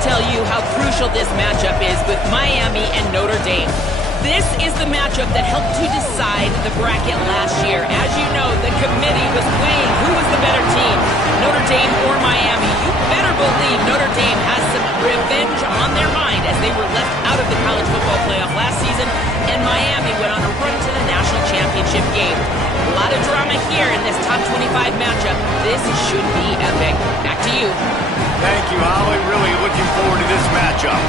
tell you how crucial this matchup is with Miami and Notre Dame. This is the matchup that helped to decide the bracket last year. As you know, the committee was weighing who was the better team, Notre Dame or Miami. You better believe Notre Dame has some revenge on their mind as they were left out of the college football playoff last season, and Miami went on a run to the national championship game. A lot of drama here in this top 25 matchup. This should be epic. Back to you. Thank you, Holly. Really looking forward to this matchup.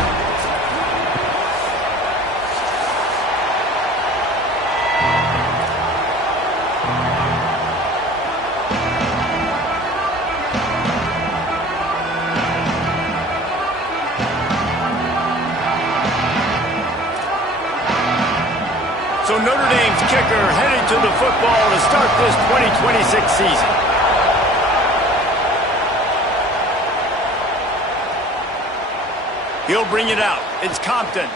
So Notre Dame's kicker headed to the football to start this 2026 season. He'll bring it out. It's Compton.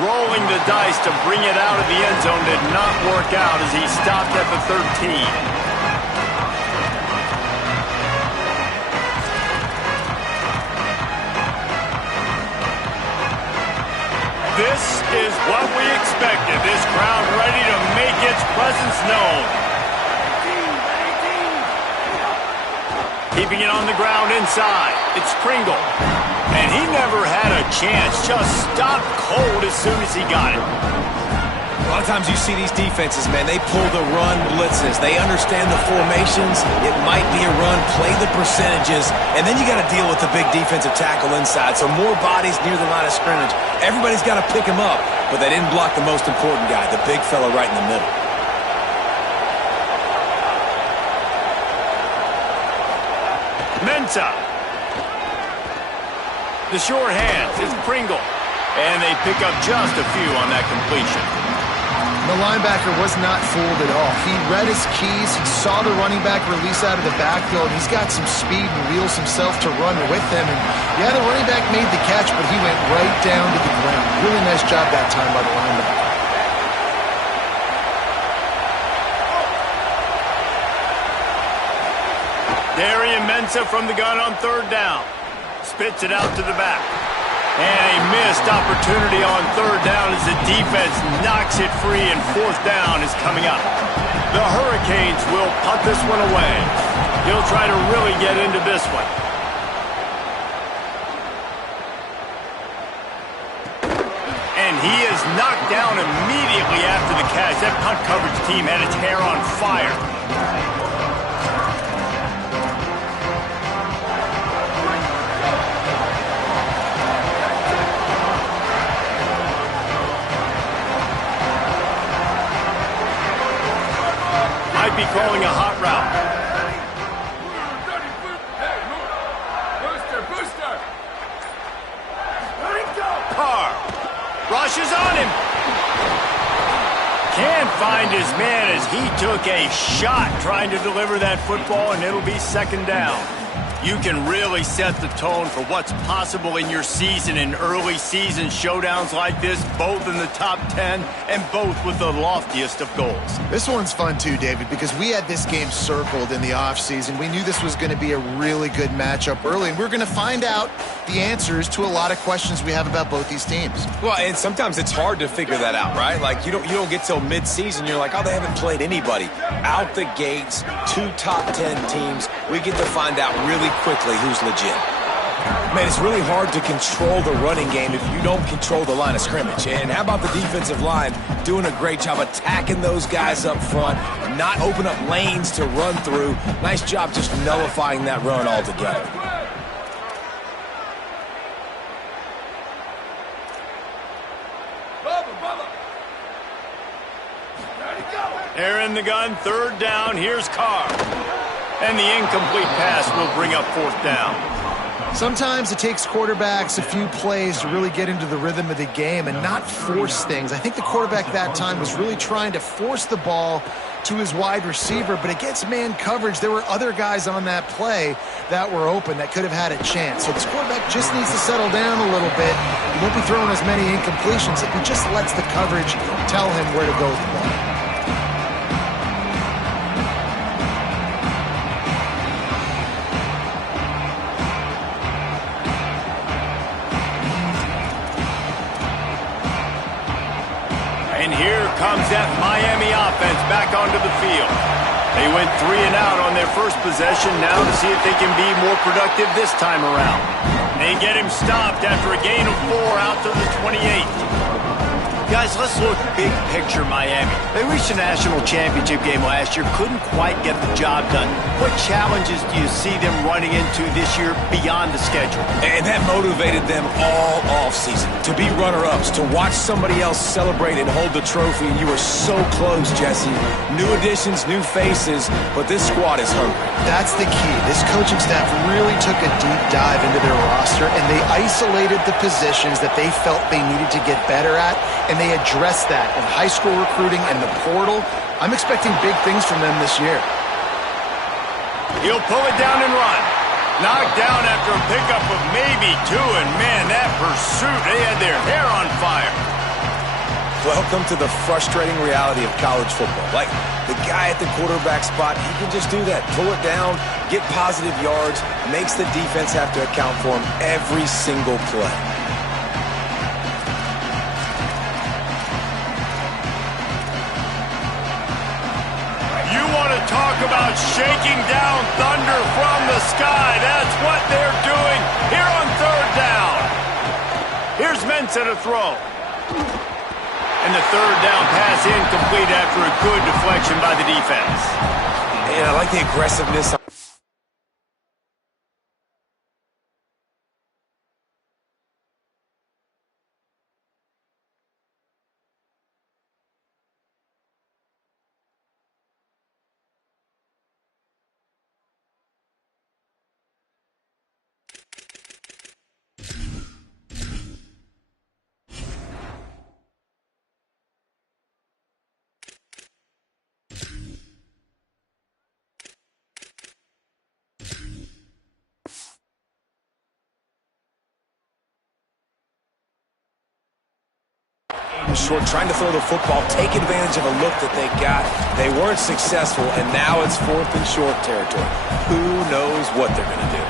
Rolling the dice to bring it out of the end zone did not work out as he stopped at the 13. This is what we expected. This crowd ready to make its presence known. Keeping it on the ground inside. It's Pringle. And he never had a chance. Just stopped cold as soon as he got it. A lot of times you see these defenses, man, they pull the run blitzes. They understand the formations. It might be a run, play the percentages, and then you got to deal with the big defensive tackle inside. So more bodies near the line of scrimmage. Everybody's got to pick him up, but they didn't block the most important guy, the big fella right in the middle. Mensa. The sure hands, it's Pringle. And they pick up just a few on that completion. The linebacker was not fooled at all. He read his keys. He saw the running back release out of the backfield. He's got some speed and wheels himself to run with him. And yeah, the running back made the catch, but he went right down to the ground. Really nice job that time by the linebacker. Darian Mensah from the gun on third down. Spits it out to the back. And a missed opportunity on third down as the defense knocks it free and fourth down is coming up. The Hurricanes will punt this one away. He'll try to really get into this one. And he is knocked down immediately after the catch. That punt coverage team had its hair on fire. Might be calling a hot route. Carr rushes on him. Can't find his man as he took a shot trying to deliver that football, and it'll be second down. You can really set the tone for what's possible in your season in early season showdowns like this, both in the top 10 and both with the loftiest of goals. This one's fun too, David, because we had this game circled in the offseason. We knew this was going to be a really good matchup early, and we're going to find out the answers to a lot of questions we have about both these teams. Well, and sometimes it's hard to figure that out, right? Like, you don't get till mid-season, you're like, oh, they haven't played anybody. Out the gates, 2 top 10 teams, we get to find out really quickly who's legit. Man, it's really hard to control the running game if you don't control the line of scrimmage. And how about the defensive line doing a great job attacking those guys up front, not open up lanes to run through. Nice job just nullifying that run altogether. They're in the gun, third down, here's Carr. And the incomplete pass will bring up fourth down. Sometimes it takes quarterbacks a few plays to really get into the rhythm of the game and not force things. I think the quarterback that time was really trying to force the ball to his wide receiver, but against man coverage, there were other guys on that play that were open that could have had a chance. So this quarterback just needs to settle down a little bit. He won't be throwing as many incompletions if he just lets the coverage tell him where to go with the ball. And here comes that Miami offense back onto the field. They went 3 and out on their first possession, now to see if they can be more productive this time around. They get him stopped after a gain of 4 out to the 28. Guys, let's look big picture Miami. They reached a national championship game last year, couldn't quite get the job done. What challenges do you see them running into this year beyond the schedule? And that motivated them all offseason to be runner-ups, to watch somebody else celebrate and hold the trophy. And you were so close, Jesse. New additions, new faces, but this squad is hungry. That's the key. This coaching staff really took a deep dive into their roster, and they isolated the positions that they felt they needed to get better at, and they addressed that in high school recruiting and the portal. I'm expecting big things from them this year. He'll pull it down and run. Knocked down after a pickup of maybe 2, and man, that pursuit, they had their hair on fire. Welcome to the frustrating reality of college football. Like, the guy at the quarterback spot, he can just do that. Pull it down, get positive yards, makes the defense have to account for him every single play. You want to talk about shaking down thunder from the sky. That's what they're doing here on 3rd down. Here's Mensah to throw. And the 3rd down pass incomplete after a good deflection by the defense. And I like the aggressiveness. Short, trying to throw the football, take advantage of a look that they got. They weren't successful, and now it's 4th and short territory. Who knows what they're going to do?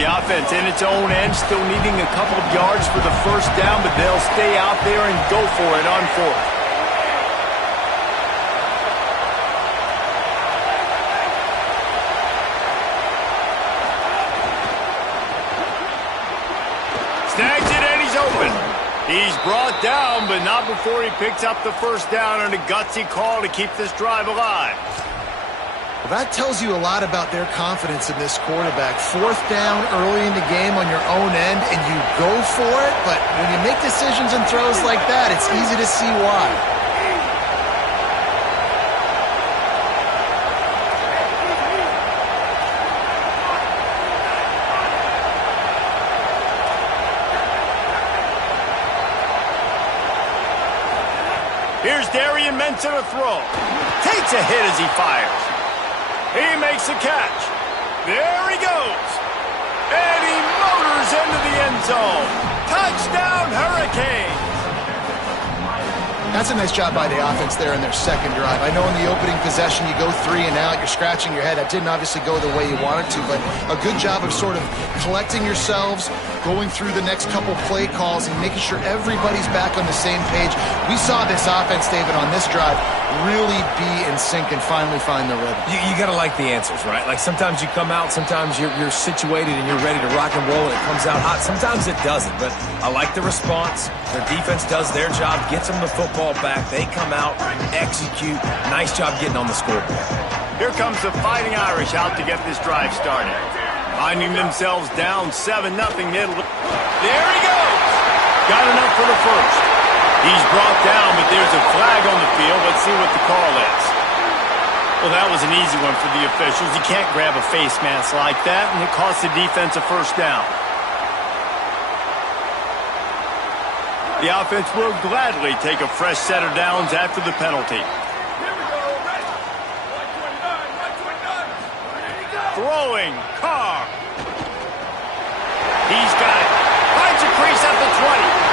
The offense in its own end, still needing a couple of yards for the 1st down, but they'll stay out there and go for it on 4th. Snags it and he's open. He's brought down, but not before he picks up the 1st down on a gutsy call to keep this drive alive. Well, that tells you a lot about their confidence in this quarterback. 4th down early in the game on your own end, and you go for it, but when you make decisions and throws like that, it's easy to see why. Here's Darian Mensah to throw. Takes a hit as he fires. He makes a catch. There he goes. And he motors into the end zone. Touchdown, Hurricanes. That's a nice job by the offense there in their 2nd drive. I know in the opening possession you go 3 and out, you're scratching your head. That didn't obviously go the way you wanted to, but a good job of sort of collecting yourselves, going through the next couple play calls, and making sure everybody's back on the same page. We saw this offense, David, on this drive really be in sync and finally find the rhythm. You got to like the answers, right? Like sometimes you come out, sometimes you're situated and you're ready to rock and roll and it comes out hot. Sometimes it doesn't, but I like the response. Their defense does their job, gets them the football back. They come out, execute. Nice job getting on the scoreboard. Here comes the Fighting Irish out to get this drive started. Finding themselves down 7-0. There he goes. Got enough for the 1st. He's brought down, but there's a flag on the field. Let's see what the call is. Well, that was an easy one for the officials. You can't grab a face mask like that, and it costs the defense a 1st down. The offense will gladly take a fresh set of downs after the penalty. Throwing, Carr. He's got it. Finds a crease at the 20.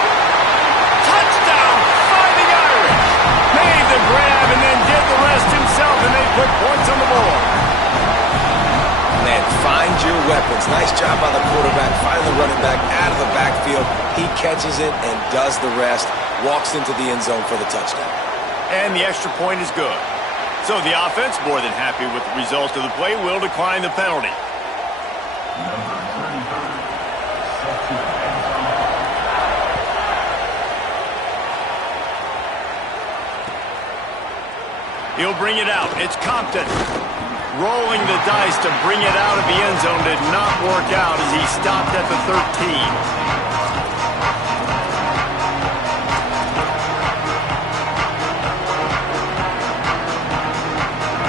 Touchdown, Fighting Irish. Made the grab and then did the rest himself, and they put points on the board. Man, find your weapon happens. Nice job by the quarterback, finding the running back out of the backfield. He catches it and does the rest, walks into the end zone for the touchdown. And the extra point is good. So the offense, more than happy with the result of the play, will decline the penalty. He'll bring it out. It's Compton. Rolling the dice to bring it out of the end zone did not work out as he stopped at the 13.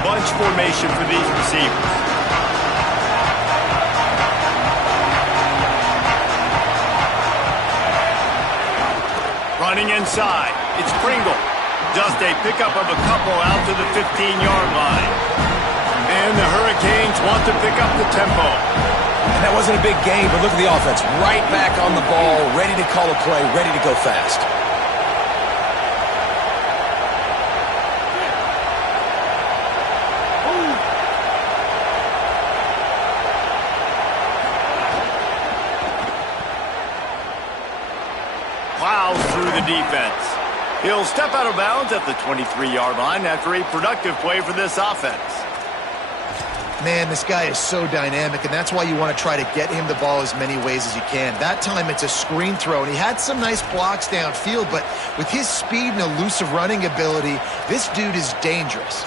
Bunch formation for these receivers. Running inside. It's Pringle. Just a pickup of a couple out to the 15-yard line. And the Hurricanes want to pick up the tempo. And that wasn't a big gain, but look at the offense. Right back on the ball, ready to call a play, ready to go fast. Plows through the defense. He'll step out of bounds at the 23-yard line after a productive play for this offense. Man, this guy is so dynamic, and that's why you want to try to get him the ball as many ways as you can. That time, it's a screen throw, and he had some nice blocks downfield, but with his speed and elusive running ability, this dude is dangerous.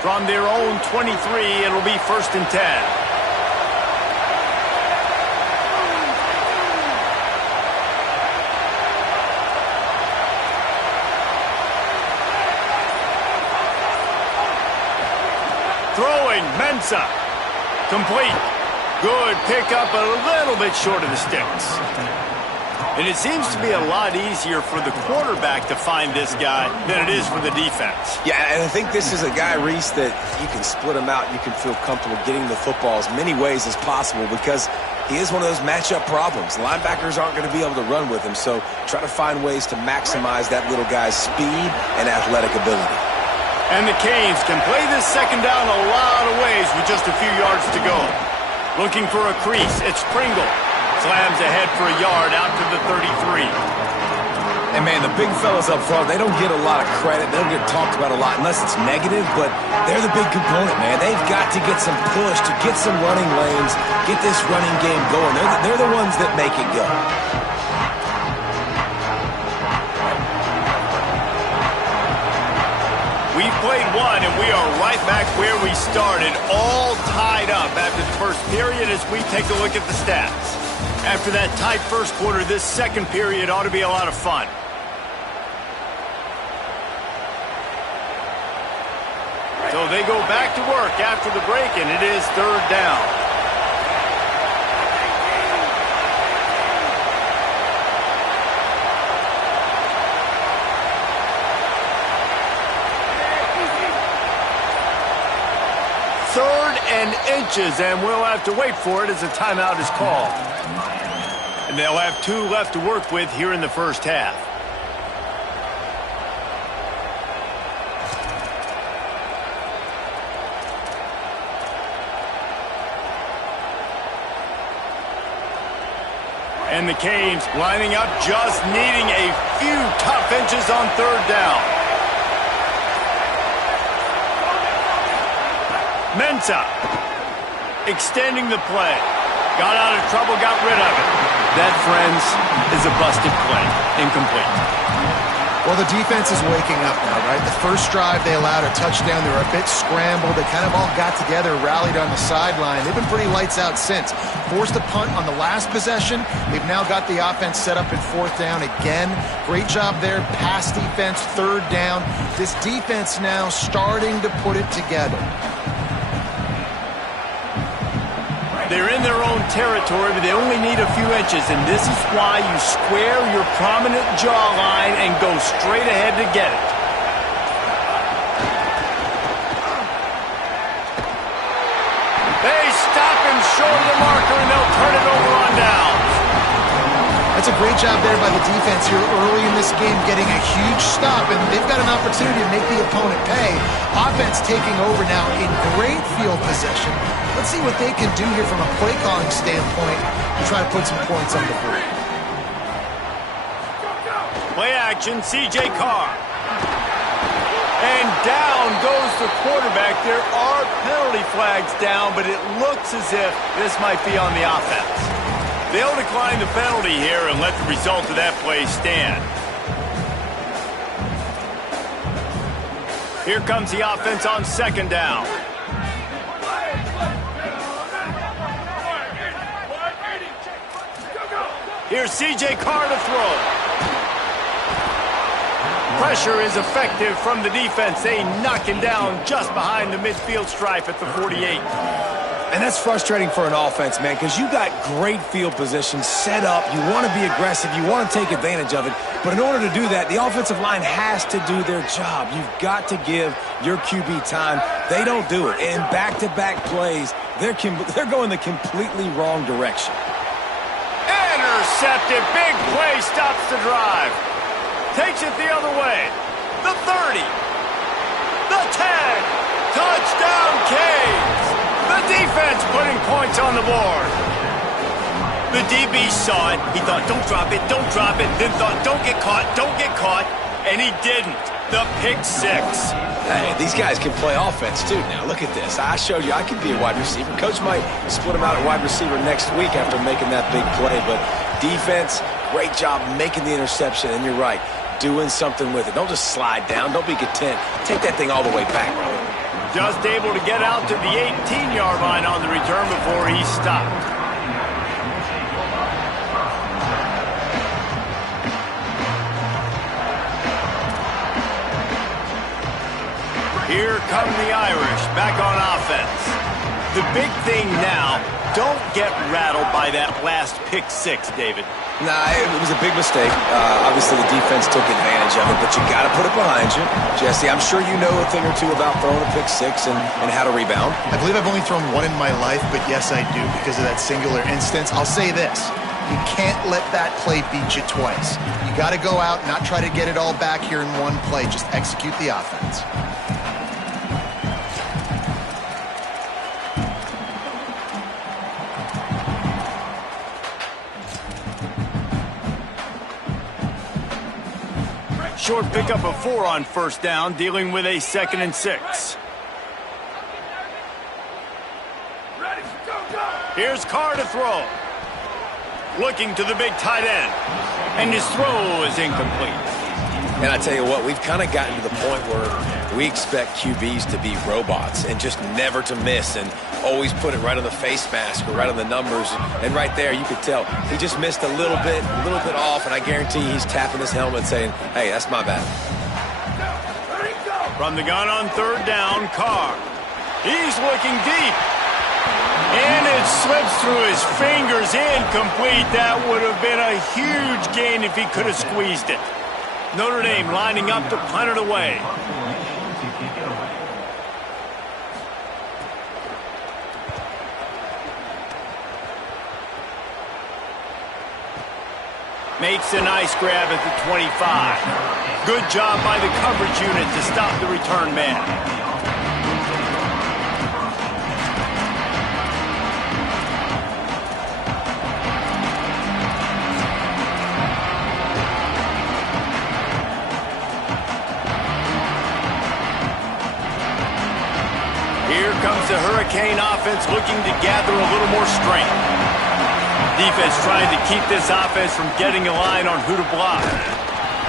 From their own 23, it'll be 1st and 10. Throwing, Mensah. Complete. Good pickup, a little bit short of the sticks. And it seems to be a lot easier for the quarterback to find this guy than it is for the defense. Yeah, and I think this is a guy, Reese, that you can split him out. You can feel comfortable getting the football as many ways as possible because he is one of those matchup problems. Linebackers aren't going to be able to run with him, so try to find ways to maximize that little guy's speed and athletic ability. And the Canes can play this second down a lot of ways with just a few yards to go. Looking for a crease, it's Pringle. Slams ahead for a yard out to the 33. And man, the big fellas up front, they don't get a lot of credit. They don't get talked about a lot unless it's negative, but they're the big component, man. They've got to get some push, to get some running lanes, get this running game going. They're the ones that make it go. We've played one, and we are right back where we started, all tied up after the first period as we take a look at the stats. After that tight first quarter, this second period ought to be a lot of fun. So they go back to work after the break, and it is 3rd down. Inches, and we'll have to wait for it as a timeout is called. And they'll have 2 left to work with here in the first half. And the Canes lining up, just needing a few tough inches on 3rd down. Mensah. Extending the play. Got out of trouble, got rid of it. That, friends, is a busted play. Incomplete. Well, the defense is waking up now, right? The first drive, they allowed a touchdown. They were a bit scrambled. They kind of all got together, rallied on the sideline. They've been pretty lights out since. Forced a punt on the last possession. They've now got the offense set up in 4th down again. Great job there. Pass defense, 3rd down. This defense now starting to put it together. They're in their own territory, but they only need a few inches, and this is why you square your prominent jawline and go straight ahead to get it. They stop him short of the marker, and they'll turn it over on downs. That's a great job there by the defense here early in this game, getting a huge stop, and they've got an opportunity to make the opponent pay. Offense taking over now in great field possession. Let's see what they can do here from a play calling standpoint to try to put some points on the board. Play action, C.J. Carr. And down goes the quarterback. There are penalty flags down, but it looks as if this might be on the offense. They'll decline the penalty here and let the result of that play stand. Here comes the offense on second down. Here's C.J. Carr to throw. Pressure is effective from the defense. They knock him down just behind the midfield stripe at the 48. And that's frustrating for an offense, man, because you got great field position set up. You want to be aggressive. You want to take advantage of it. But in order to do that, the offensive line has to do their job. You've got to give your QB time. They don't do it. And back-to-back plays, they're going the completely wrong direction. Intercepted. Big play stops the drive. Takes it the other way. The 30. The 10. Touchdown, Canes. The defense putting points on the board. The DB saw it. He thought, don't drop it, don't drop it. Then thought, don't get caught, don't get caught. And he didn't. The pick six. Hey, these guys can play offense, too. Now, look at this. I showed you I could be a wide receiver. Coach might split him out at wide receiver next week after making that big play. But defense, great job making the interception. And you're right, doing something with it. Don't just slide down. Don't be content. Take that thing all the way back. Just able to get out to the 18-yard line on the return before he stopped. Here come the Irish back on offense. The big thing now, don't get rattled by that last pick six, David. Nah, it was a big mistake. Obviously, the defense took advantage of it, but you got to put it behind you. Jesse, I'm sure you know a thing or two about throwing a pick six and how to rebound. I believe I've only thrown one in my life, but yes, I do because of that singular instance. I'll say this. You can't let that play beat you twice. You got to go out, not try to get it all back here in one play. Just execute the offense. Short pickup of 4 on first down, dealing with a 2nd and 6. Here's Carr to throw. Looking to the big tight end. And his throw is incomplete. And I tell you what, we've kind of gotten to the point where we expect QBs to be robots and just never to miss and always put it right on the face mask or right on the numbers. And right there, you could tell he just missed a little bit off, and I guarantee he's tapping his helmet saying, hey, that's my bad. From the gun on third down, Carr. He's looking deep. And it slips through his fingers, incomplete. That would have been a huge gain if he could have squeezed it. Notre Dame lining up to punt it away. Makes a nice grab at the 25. Good job by the coverage unit to stop the return man. Here comes the Hurricane offense looking to gather a little more strength. Defense trying to keep this offense from getting a line on who to block.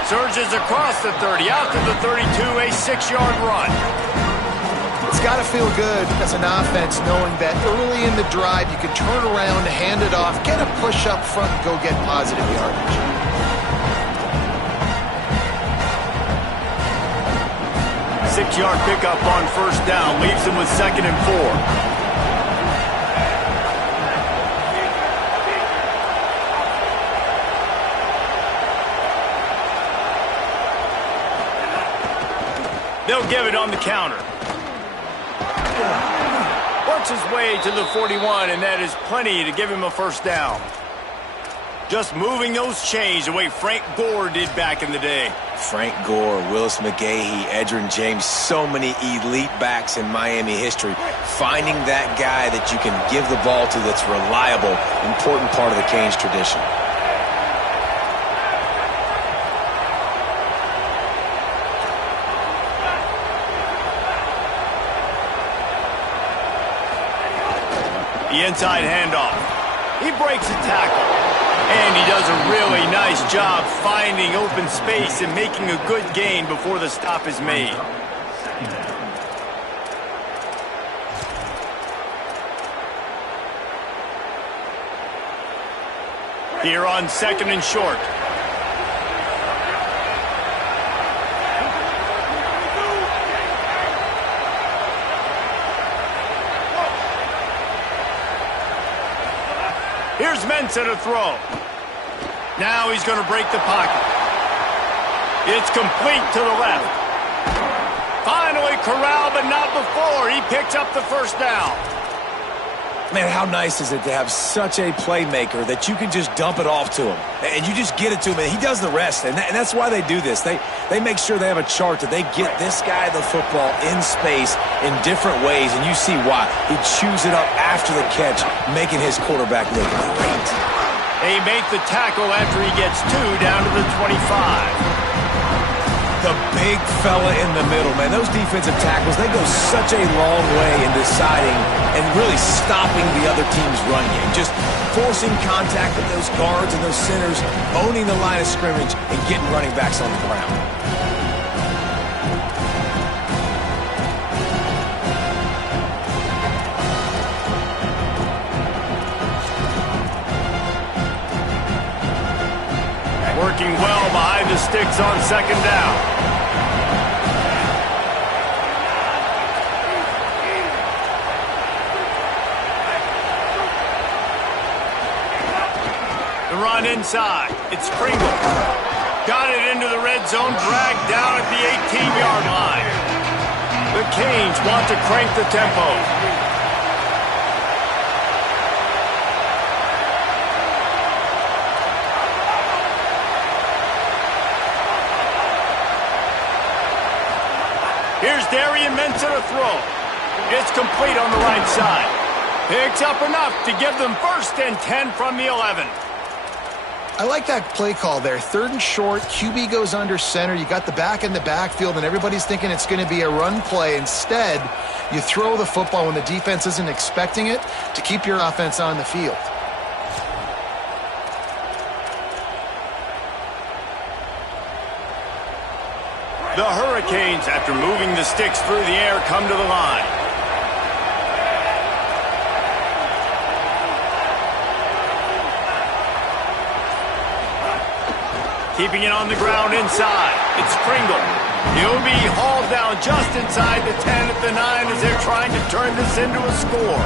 Surges across the 30, out to the 32, a 6-yard run. It's got to feel good as an offense knowing that early in the drive you can turn around, hand it off, get a push up front, and go get positive yardage. Six-yard pickup on first down leaves him with 2nd and 4. They'll give it on the counter. Works his way to the 41, and that is plenty to give him a first down. Just moving those chains the way Frank Gore did back in the day. Frank Gore, Willis McGahee, Edgerrin James, so many elite backs in Miami history. Finding that guy that you can give the ball to that's reliable, important part of the Canes tradition. The inside handoff. He breaks a tackle. And he does a really nice job finding open space and making a good gain before the stop is made. Here on 2nd and short. Here's Mensah to throw. Now he's going to break the pocket. It's complete to the left. Finally corralled, but not before. He picks up the first down. Man, how nice is it to have such a playmaker that you can just dump it off to him. And you just get it to him, and he does the rest. And that's why they do this. They make sure they have a chart that they get this guy the football in space in different ways, and you see why. He chews it up after the catch, making his quarterback look great. They make the tackle after he gets 2 down to the 25. The big fella in the middle, man. Those defensive tackles, they go such a long way in deciding and really stopping the other team's run game. Just forcing contact with those guards and those centers, owning the line of scrimmage, and getting running backs on the ground. Working well behind the sticks on 2nd down. The run inside. It's Pringle. Got it into the red zone, dragged down at the 18-yard line. The Canes want to crank the tempo. Here's Darian Mensah to throw. It's complete on the right side. Picks up enough to give them 1st and 10 from the 11. I like that play call there. 3rd and short, QB goes under center. You got the back in the backfield, and everybody's thinking it's going to be a run play. Instead, you throw the football when the defense isn't expecting it to keep your offense on the field. The Hurricanes, after moving the sticks through the air, come to the line. Keeping it on the ground inside. It's Pringle. He'll be hauled down just inside the 10 at the 9 as they're trying to turn this into a score.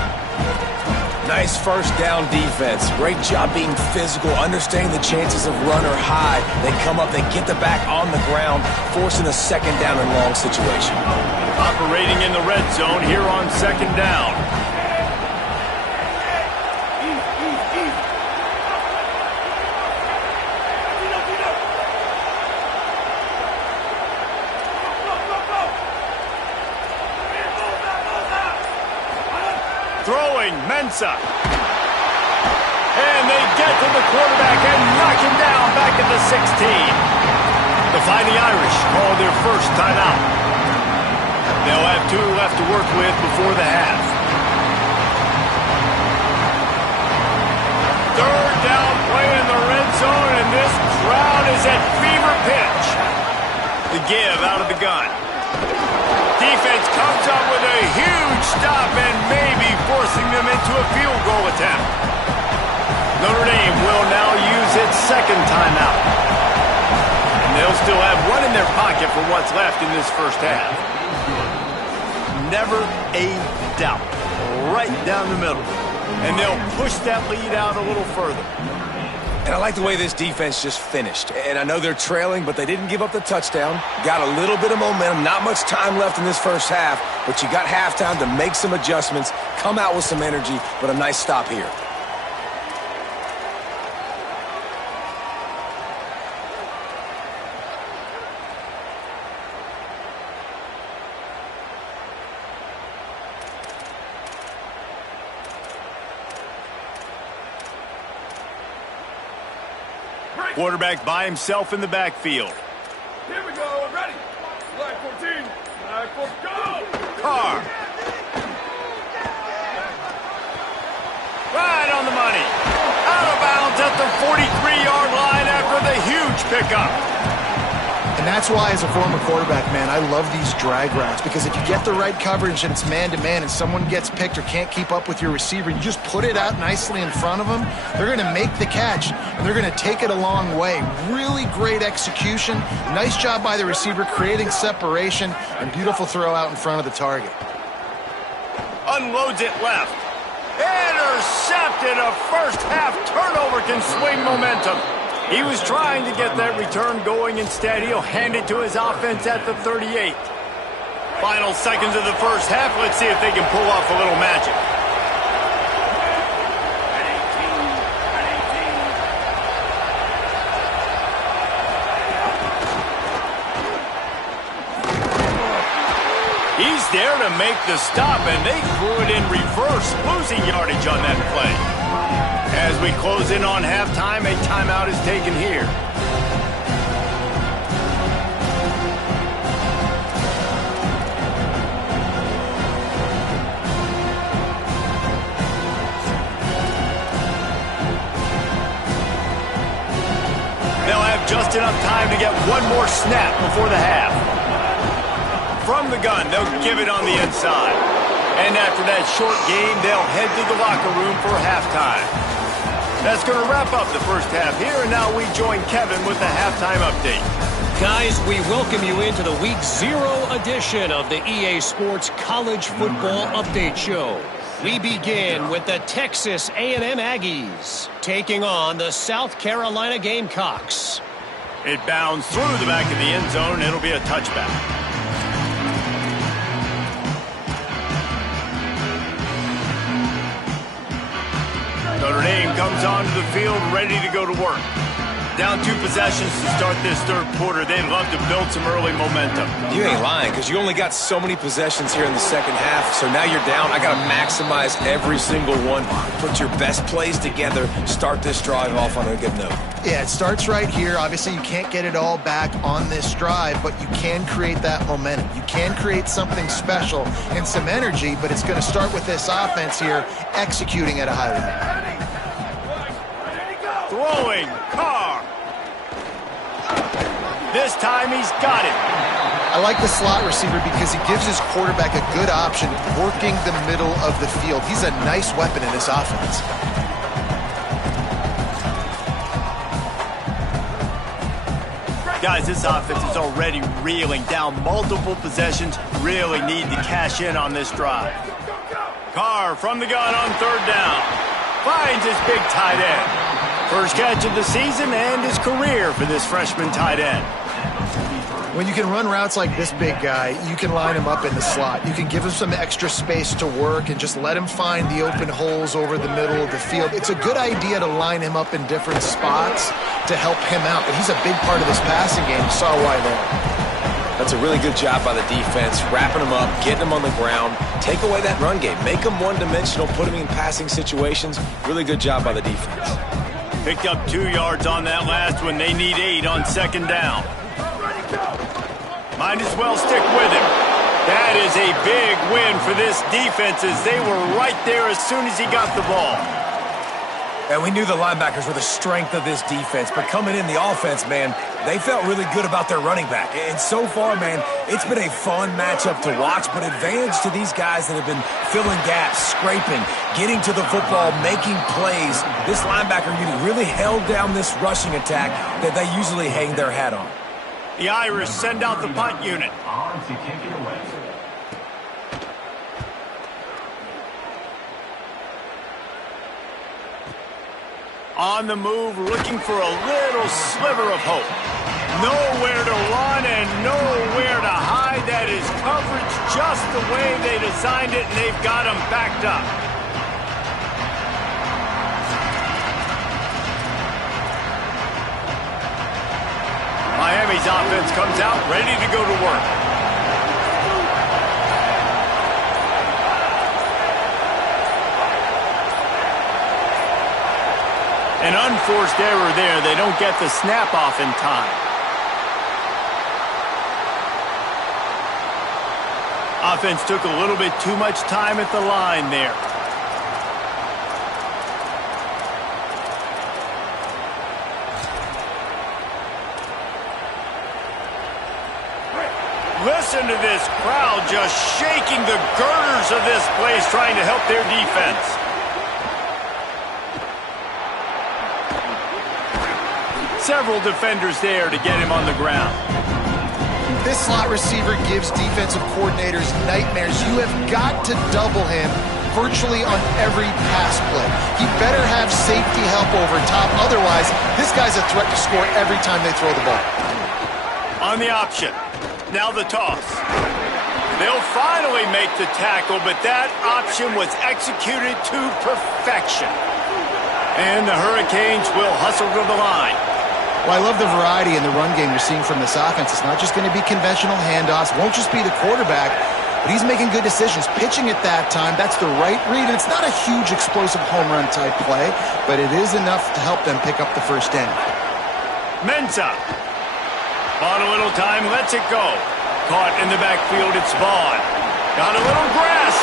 Nice 1st down defense. Great job being physical, understanding the chances of run are high. They come up, they get the back on the ground, forcing a 2nd down and long situation. Operating in the red zone here on 2nd down. Throwing, Mensah. And they get to the quarterback and knock him down back at the 16. The Fighting Irish call their 1st timeout. They'll have 2 left to work with before the half. 3rd down play in the red zone, and this crowd is at fever pitch. The give out of the gun. Defense comes up with a huge stop and maybe forcing them into a field goal attempt. Notre Dame will now use its 2nd timeout. And they'll still have 1 in their pocket for what's left in this 1st half. Never a doubt. Right down the middle. And they'll push that lead out a little further. And I like the way this defense just finished. And I know they're trailing, but they didn't give up the touchdown. Got a little bit of momentum. Not much time left in this 1st half, but you got halftime to make some adjustments, come out with some energy, but a nice stop here. Quarterback by himself in the backfield. Here we go. Ready. Flag 14. Flag 14. Go. Carr. Right on the money. Out of bounds at the 43-yard line after the huge pickup. And that's why, as a former quarterback, man, I love these drag routes, because if you get the right coverage and it's man-to-man and someone gets picked or can't keep up with your receiver, you just put it out nicely in front of them, they're going to make the catch, and they're going to take it a long way. Really great execution. Nice job by the receiver creating separation, and beautiful throw out in front of the target. Unloads it left. Intercepted. A first-half turnover can swing momentum. He was trying to get that return going. Instead, he'll hand it to his offense at the 38. Final seconds of the first half. Let's see if they can pull off a little magic. He's there to make the stop, and they threw it in reverse, losing yardage on that play. As we close in on halftime, a timeout is taken here. They'll have just enough time to get one more snap before the half. From the gun, they'll give it on the inside. And after that short game, they'll head to the locker room for halftime. That's going to wrap up the first half here, and now we join Kevin with the halftime update. Guys, we welcome you into the Week 0 edition of the EA Sports College Football Update Show. We begin with the Texas A&M Aggies taking on the South Carolina Gamecocks. It bounds through the back of the end zone. It'll be a touchback. Notre Dame comes onto the field ready to go to work. Down 2 possessions to start this third quarter. They'd love to build some early momentum. You ain't lying, because you only got so many possessions here in the second half, so now you're down. I got to maximize every single one. Put your best plays together. Start this drive off on a good note. Yeah, it starts right here. Obviously, you can't get it all back on this drive, but you can create that momentum. You can create something special and some energy, but it's going to start with this offense here executing at a high level. Throwing, Carr. This time he's got it. I like the slot receiver because he gives his quarterback a good option working the middle of the field. He's a nice weapon in this offense. Guys, this offense is already reeling down multiple possessions. Really need to cash in on this drive. Carr from the gun on third down. Finds his big tight end. First catch of the season and his career for this freshman tight end. When you can run routes like this big guy, you can line him up in the slot. You can give him some extra space to work and just let him find the open holes over the middle of the field. It's a good idea to line him up in different spots to help him out, but he's a big part of this passing game. You saw why there. That's a really good job by the defense, wrapping him up, getting him on the ground, take away that run game, make him one-dimensional, put him in passing situations. Really good job by the defense. Picked up 2 yards on that last one. They need 8 on second down. Might as well stick with him. That is a big win for this defense as they were right there as soon as he got the ball. And we knew the linebackers were the strength of this defense, but coming in the offense, man, they felt really good about their running back. And so far, man, it's been a fun matchup to watch, but advantage to these guys that have been filling gaps, scraping, getting to the football, making plays. This linebacker unit really held down this rushing attack that they usually hang their hat on. The Irish send out the punt unit. On the move, looking for a little sliver of hope. Nowhere to run and nowhere to hide. That is coverage just the way they designed it, and they've got him backed up. Miami's offense comes out ready to go to work. An unforced error there. They don't get the snap off in time. Offense took a little bit too much time at the line there. Listen to this crowd just shaking the girders of this place, trying to help their defense. Several defenders there to get him on the ground. This slot receiver gives defensive coordinators nightmares. You have got to double him virtually on every pass play. He better have safety help over top. Otherwise, this guy's a threat to score every time they throw the ball. On the option. Now the toss. They'll finally make the tackle, but that option was executed to perfection. And the Hurricanes will hustle to the line. Well, I love the variety in the run game you're seeing from this offense. It's not just going to be conventional handoffs. Won't just be the quarterback, but he's making good decisions. Pitching at that time, that's the right read. And it's not a huge explosive home run type play, but it is enough to help them pick up the first down. Mensah. Bought a little time, lets it go. Caught in the backfield, it's Vaughn. Got a little grass.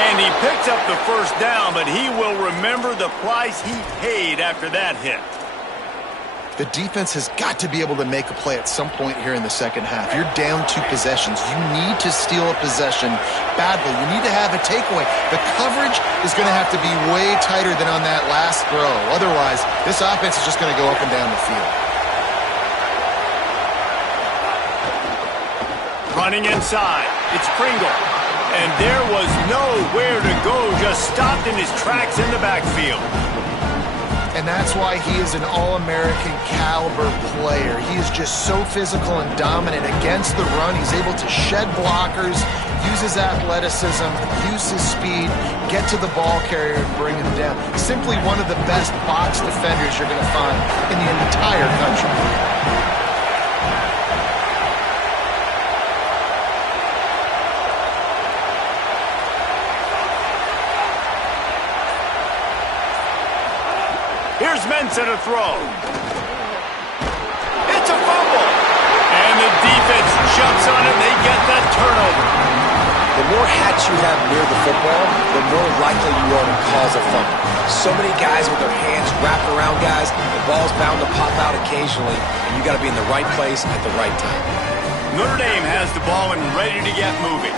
And he picks up the first down, but he will remember the price he paid after that hit. The defense has got to be able to make a play at some point here in the second half. You're down 2 possessions. You need to steal a possession badly. You need to have a takeaway. The coverage is going to have to be way tighter than on that last throw. Otherwise, this offense is just going to go up and down the field. Running inside, it's Pringle. And there was nowhere to go, just stopped in his tracks in the backfield. And that's why he is an All-American caliber player. He is just so physical and dominant against the run. He's able to shed blockers, use his athleticism, use his speed, get to the ball carrier and bring him down. Simply one of the best box defenders you're going to find in the entire country. Here's Mensah to throw. It's a fumble. And the defense jumps on it. They get that turnover. The more hats you have near the football, the more likely you are to cause a fumble. So many guys with their hands wrapped around guys, the ball's bound to pop out occasionally, and you got to be in the right place at the right time. Notre Dame has the ball and ready to get moving.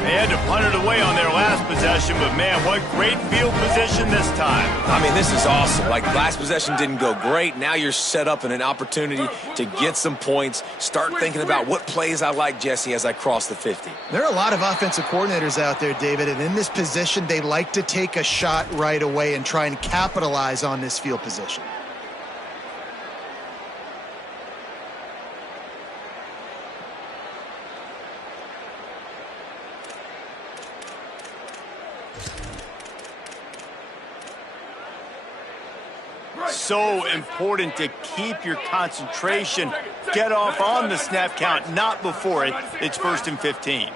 They had to punt it away on their last possession, but man, what great field position this time. I mean, this is awesome. Like, last possession didn't go great. Now you're set up in an opportunity to get some points. Start thinking about what plays I like, Jesse, as I cross the 50. There are a lot of offensive coordinators out there, David, and in this position, they like to take a shot right away and try and capitalize on this field position. So important to keep your concentration. Get off on the snap count, not before it. It's 1st and 15.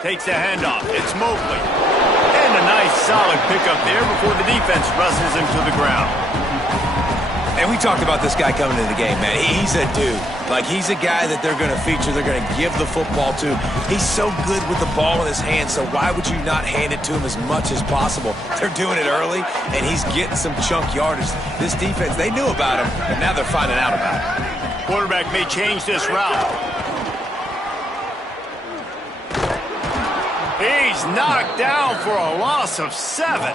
Takes the handoff. It's Mobley. And a nice solid pickup there before the defense wrestles him to the ground. And we talked about this guy coming into the game, man. He's a dude. Like, he's a guy that they're going to feature, they're going to give the football to. He's so good with the ball in his hand, so why would you not hand it to him as much as possible? They're doing it early, and he's getting some chunk yardage. This defense, they knew about him, but now they're finding out about it. Quarterback may change this route. He's knocked down for a loss of 7.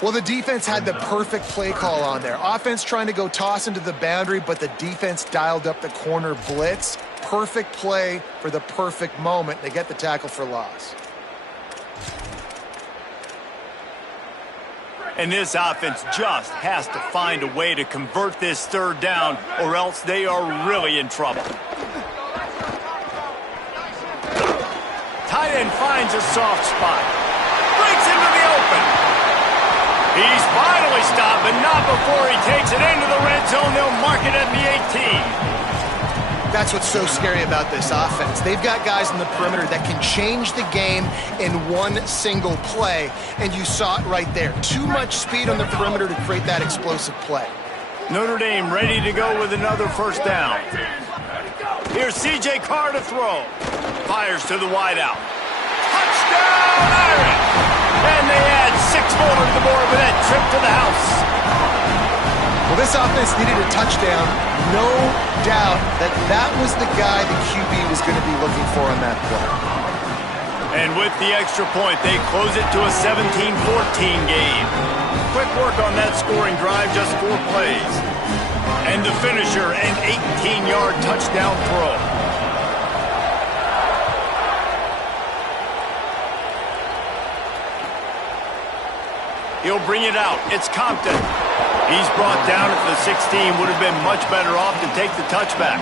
Well, the defense had the perfect play call on there. Offense trying to go toss into the boundary, but the defense dialed up the corner blitz. Perfect play for the perfect moment. They get the tackle for loss. And this offense just has to find a way to convert this 3rd down, or else they are really in trouble. Tight end finds a soft spot. Breaks into the open. He's finally stopped, but not before he takes it into the red zone. They'll mark it at the 18. That's what's so scary about this offense. They've got guys in the perimeter that can change the game in one single play, and you saw it right there. Too much speed on the perimeter to create that explosive play. Notre Dame ready to go with another first down. Here's C.J. Carr to throw. Fires to the wideout. Touchdown, Irish! And they add 6 more to the board with that trip to the house. Well, this offense needed a touchdown. No doubt that that was the guy the QB was going to be looking for on that play. And with the extra point, they close it to a 17-14 game. Quick work on that scoring drive, just 4 plays. And the finisher, an 18-yard touchdown throw. He'll bring it out. It's Compton. He's brought down at the 16. Would have been much better off to take the touchback.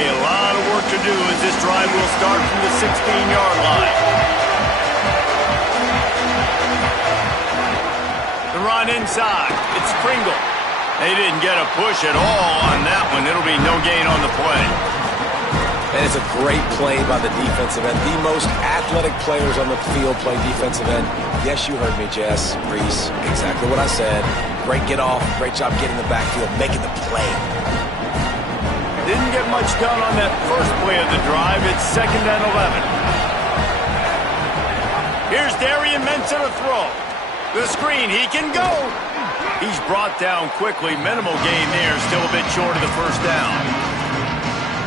A lot of work to do as this drive will start from the 16-yard line. The run inside. It's Pringle. They didn't get a push at all on that one. It'll be no gain on the play. And it's a great play by the defensive end. The most athletic players on the field play defensive end. Yes, you heard me, Jess, Reese. Exactly what I said. Great get off. Great job getting the backfield, making the play. Didn't get much done on that first play of the drive. It's 2nd and 11. Here's Darian Mensah to throw. The screen, he can go. He's brought down quickly. Minimal gain there, still a bit short of the first down.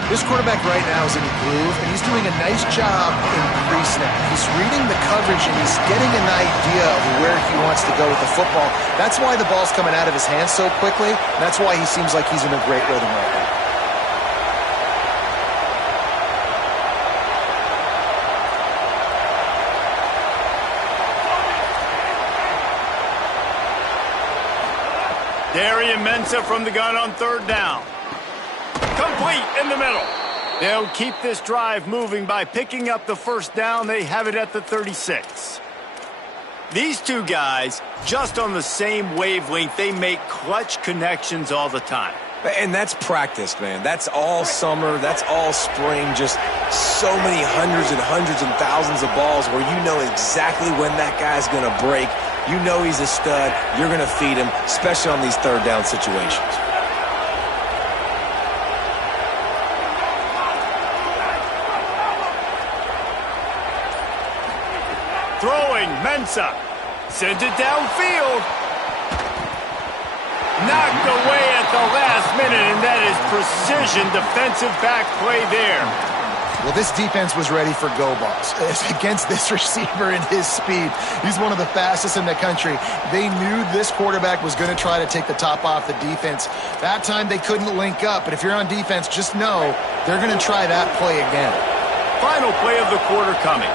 This quarterback right now is in a groove, and he's doing a nice job in pre-snap. He's reading the coverage, and he's getting an idea of where he wants to go with the football. That's why the ball's coming out of his hands so quickly. That's why he seems like he's in a great rhythm right now. Darian Mensah from the gun on 3rd down. Complete in the middle. They'll keep this drive moving by picking up the first down. They have it at the 36. These two guys, just on the same wavelength, they make clutch connections all the time. And that's practice, man. That's all summer. That's all spring. Just so many hundreds and thousands of balls where you know exactly when that guy's going to break. You know he's a stud. You're going to feed him, especially on these 3rd down situations. Throwing, Mensah. Sends it downfield. Knocked away at the last minute, and that is precision defensive back play there. Well, this defense was ready for go balls. Against this receiver and his speed, he's one of the fastest in the country. They knew this quarterback was going to try to take the top off the defense. That time they couldn't link up, but if you're on defense, just know they're going to try that play again. Final play of the quarter coming.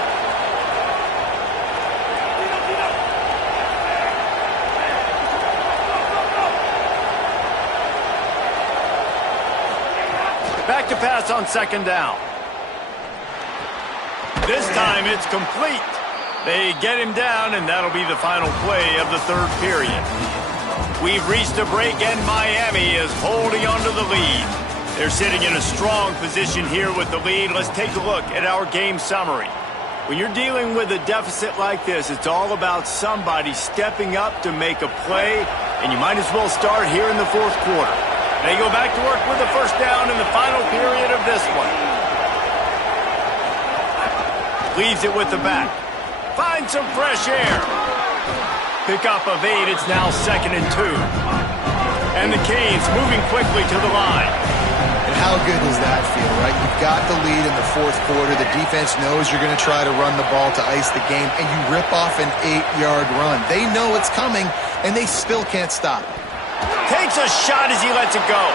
Back to pass on 2nd down. This time it's complete. They get him down, and that'll be the final play of the 3rd period. We've reached a break, and Miami is holding onto the lead. They're sitting in a strong position here with the lead. Let's take a look at our game summary. When you're dealing with a deficit like this, it's all about somebody stepping up to make a play, and you might as well start here in the 4th quarter. They go back to work with the first down in the final period of this one. Leaves it with the back. Find some fresh air. Pick up of 8. It's now 2nd and 2. And the Canes moving quickly to the line. And how good does that feel, right? You've got the lead in the 4th quarter. The defense knows you're going to try to run the ball to ice the game, and you rip off an 8-yard run. They know it's coming, and they still can't stop it. Takes a shot as he lets it go.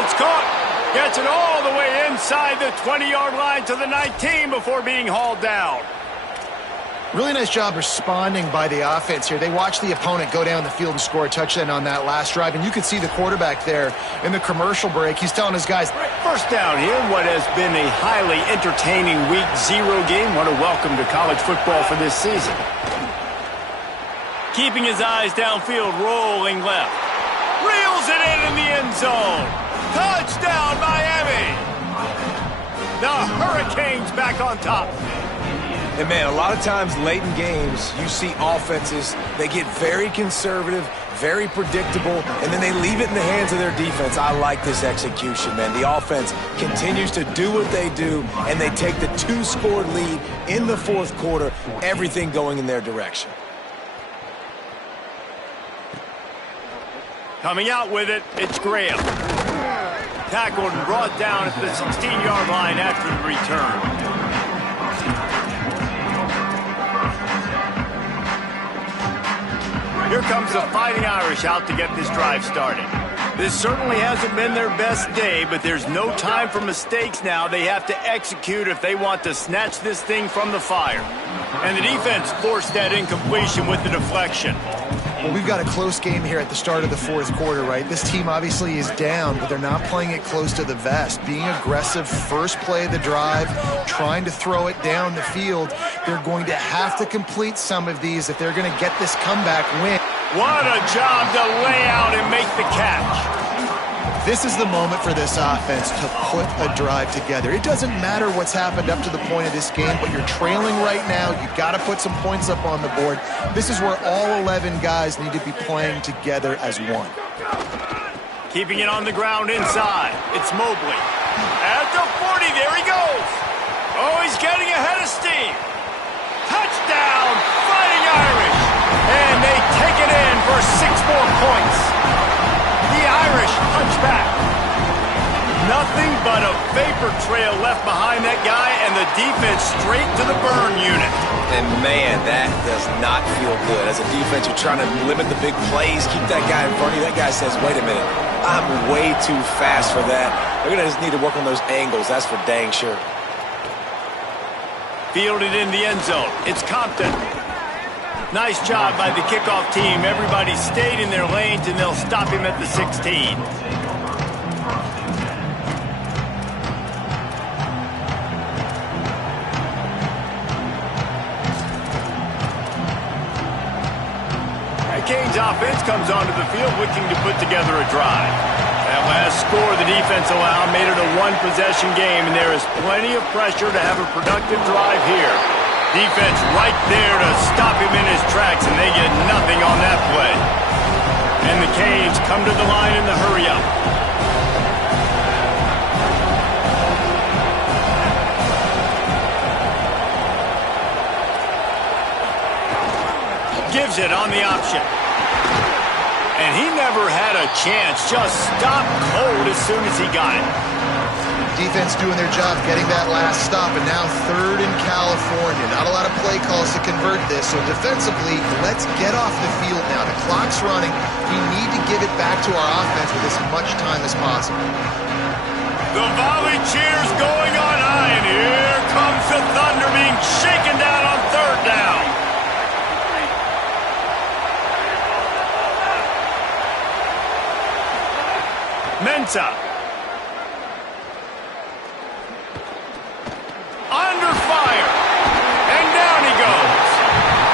It's caught. Gets it all the way inside the 20-yard line to the 19 before being hauled down. Really nice job responding by the offense here. They watched the opponent go down the field and score a touchdown on that last drive, and you could see the quarterback there in the commercial break. He's telling his guys, first down here, what has been a highly entertaining Week 0 game. What a welcome to college football for this season. Keeping his eyes downfield, rolling left. Reels it in the end zone. Touchdown, Miami. The Hurricanes back on top. And, man, a lot of times late in games, you see offenses, they get very conservative, very predictable, and then they leave it in the hands of their defense. I like this execution, man. The offense continues to do what they do, and they take the 2-score lead in the fourth quarter, everything going in their direction. Coming out with it, it's Graham. Tackled and brought down at the 16-yard line after the return. Here comes the Fighting Irish out to get this drive started. This certainly hasn't been their best day, but there's no time for mistakes now. They have to execute if they want to snatch this thing from the fire. And the defense forced that incompletion with the deflection. well, we've got a close game here at the start of the fourth quarter, right? This team obviously is down, but they're not playing it close to the vest. Being aggressive, first play of the drive, trying to throw it down the field. They're going to have to complete some of these if they're going to get this comeback win. What a job to lay out and make the catch. This is the moment for this offense to put a drive together. It doesn't matter what's happened up to the point of this game, but you're trailing right now. You've got to put some points up on the board. This is where all 11 guys need to be playing together as one. Keeping it on the ground inside. It's Mobley. At the 40, there he goes. Oh, he's getting ahead of steam. Touchdown, Fighting Irish. And they take it in for 6 more points. The Irish punch back. Nothing but a vapor trail left behind that guy, and the defense straight to the burn unit. And, man, that does not feel good. As a defense, you're trying to limit the big plays, keep that guy in front of you. That guy says, wait a minute, I'm way too fast for that. They're going to just need to work on those angles. That's for dang sure. Fielded in the end zone. It's Compton. Nice job by the kickoff team. Everybody stayed in their lanes, and they'll stop him at the 16. The Canes offense comes onto the field looking to put together a drive. That last score the defense allowed made it a one-possession game, and there is plenty of pressure to have a productive drive here. Defense right there to stop him in his tracks, and they get nothing on that play. And the Canes come to the line in the hurry-up. Gives it on the option. And he never had a chance, just stopped cold as soon as he got it. Defense doing their job getting that last stop, and now 3rd in California. Not a lot of play calls to convert this, so defensively, let's get off the field now. The clock's running. We need to give it back to our offense with as much time as possible. The volley cheers going on high, and here comes the Thunder being shaken down on 3rd down. Mensah. Under fire. And down he goes.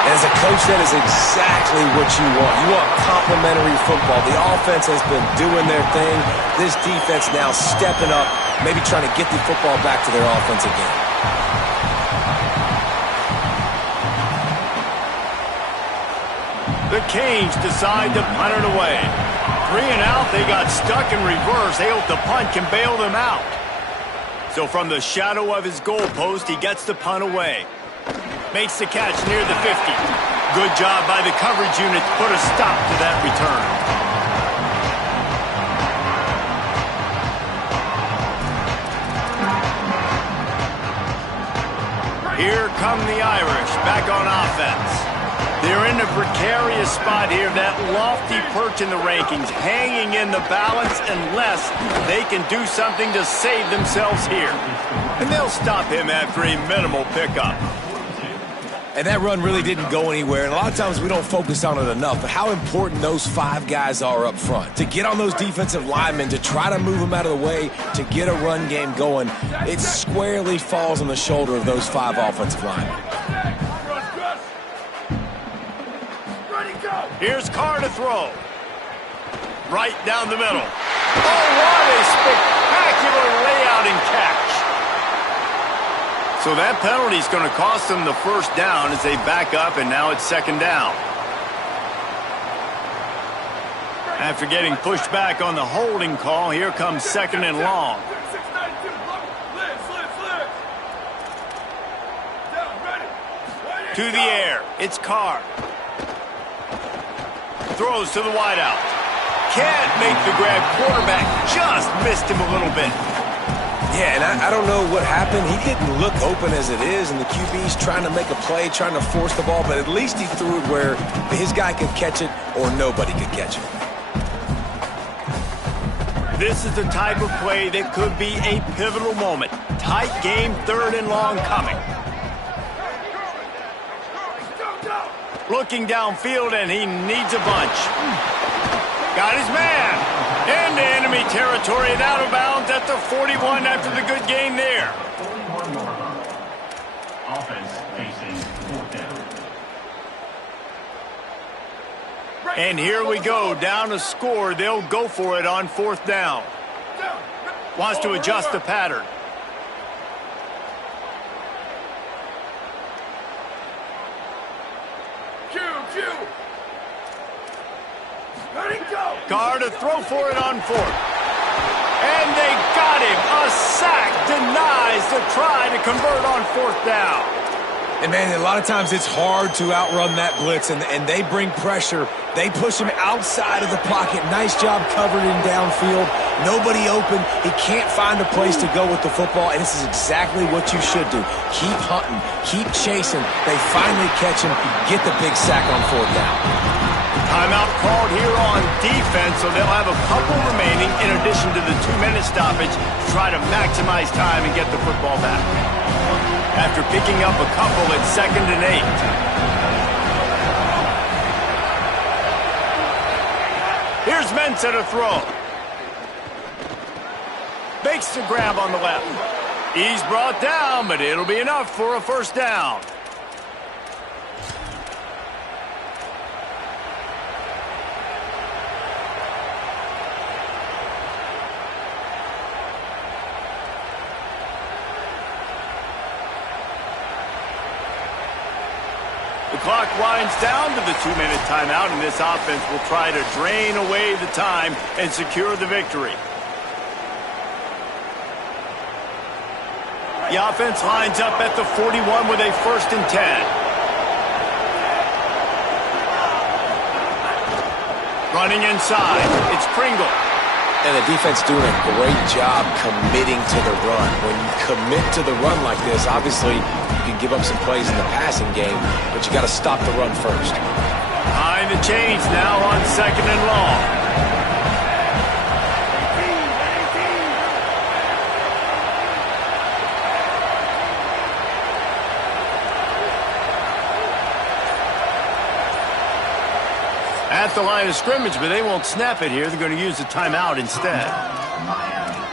As a coach, that is exactly what you want. You want complementary football. The offense has been doing their thing. This defense now stepping up, maybe trying to get the football back to their offense again. The Canes decide to punt it away. 3 and out, they got stuck in reverse. They hope the punt can bail them out. So from the shadow of his goalpost, he gets the punt away. Makes the catch near the 50. Good job by the coverage unit to put a stop to that return. Here come the Irish back on offense. They're in a precarious spot here, that lofty perch in the rankings, hanging in the balance unless they can do something to save themselves here. And they'll stop him after a minimal pickup. And that run really didn't go anywhere, and a lot of times we don't focus on it enough, but how important those 5 guys are up front. To get on those defensive linemen, to try to move them out of the way, to get a run game going, it squarely falls on the shoulder of those 5 offensive linemen. Here's Carr to throw. Right down the middle. Oh, what a spectacular layout and catch. So that penalty is going to cost them the first down as they back up, and now it's second down. After getting pushed back on the holding call, here comes second and long. To the air, it's Carr. Throws to the wideout. Can't make the grab. Quarterback just missed him a little bit. Yeah, and I don't know what happened. He didn't look open as it is, and the QB's trying to make a play, trying to force the ball, but at least he threw it where his guy could catch it or nobody could catch it. This is the type of play that could be a pivotal moment. Tight game, third and long coming. Looking downfield, and he needs a bunch. Got his man. Into enemy territory and out of bounds at the 41 after the good gain there. Offense facing 4th down. And here we go, down a score. They'll go for it on 4th down. Wants to adjust the pattern. Carr to throw for it on 4th. And they got him. A sack denies the try to convert on 4th down. And, man, a lot of times it's hard to outrun that blitz, and they bring pressure. They push him outside of the pocket. Nice job covered in downfield. Nobody open. He can't find a place to go with the football, and this is exactly what you should do. Keep hunting. Keep chasing. They finally catch him. Get the big sack on 4th down. Timeout called here on defense, so they'll have a couple remaining in addition to the 2-minute stoppage to try to maximize time and get the football back. After picking up a couple at 2nd and 8. Here's Mensah to throw. Makes the grab on the left. He's brought down, but it'll be enough for a first down. The clock winds down to the 2-minute timeout, and this offense will try to drain away the time and secure the victory. The offense lines up at the 41 with a 1st and 10. Running inside, it's Pringle. And the defense doing a great job committing to the run. When you commit to the run like this, obviously you can give up some plays in the passing game, but you got to stop the run first. Behind the chains now on 2nd and long. At the line of scrimmage, but they won't snap it here. They're going to use a timeout instead.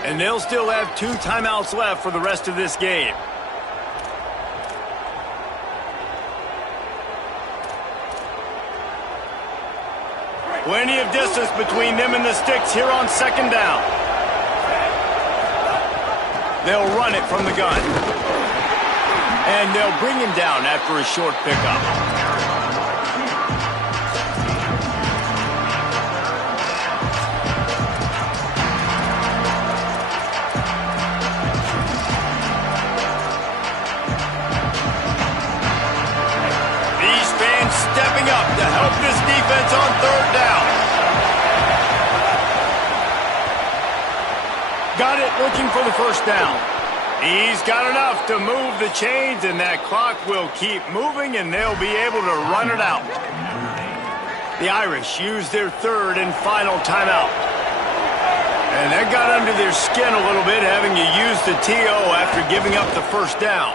And they'll still have 2 timeouts left for the rest of this game. Plenty of distance between them and the sticks here on 2nd down. They'll run it from the gun. And they'll bring him down after a short pickup. Stepping up to help this defense on 3rd down. Got it, looking for the first down. He's got enough to move the chains, and that clock will keep moving, and they'll be able to run it out. The Irish use their 3rd and final timeout. And that got under their skin a little bit, having to use the TO after giving up the first down.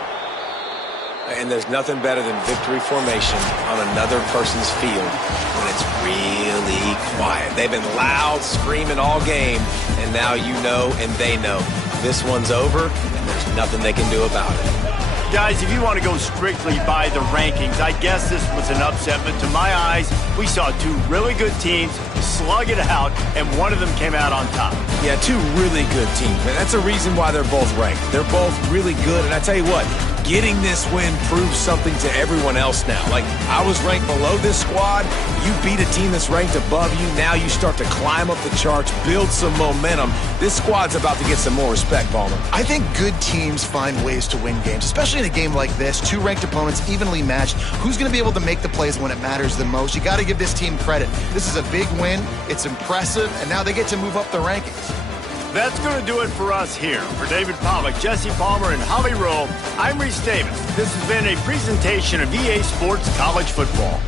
And there's nothing better than victory formation on another person's field when it's really quiet. They've been loud, screaming all game, and now you know and they know this one's over, and there's nothing they can do about it. Guys, if you want to go strictly by the rankings, I guess this was an upset, but to my eyes, we saw two really good teams slug it out, and one of them came out on top. Yeah, two really good teams, man. That's a reason why they're both ranked. They're both really good, and I tell you what, getting this win proves something to everyone else now. Like, I was ranked below this squad. You beat a team that's ranked above you. Now you start to climb up the charts, build some momentum. This squad's about to get some more respect, Ballmer. I think good teams find ways to win games, especially in a game like this. Two ranked opponents, evenly matched. Who's going to be able to make the plays when it matters the most? You got to give this team credit. This is a big win. It's impressive, and now they get to move up the rankings. That's going to do it for us here. For David Pollack, Jesse Palmer, and Holly Rowe, I'm Reese Davis. This has been a presentation of EA Sports College Football.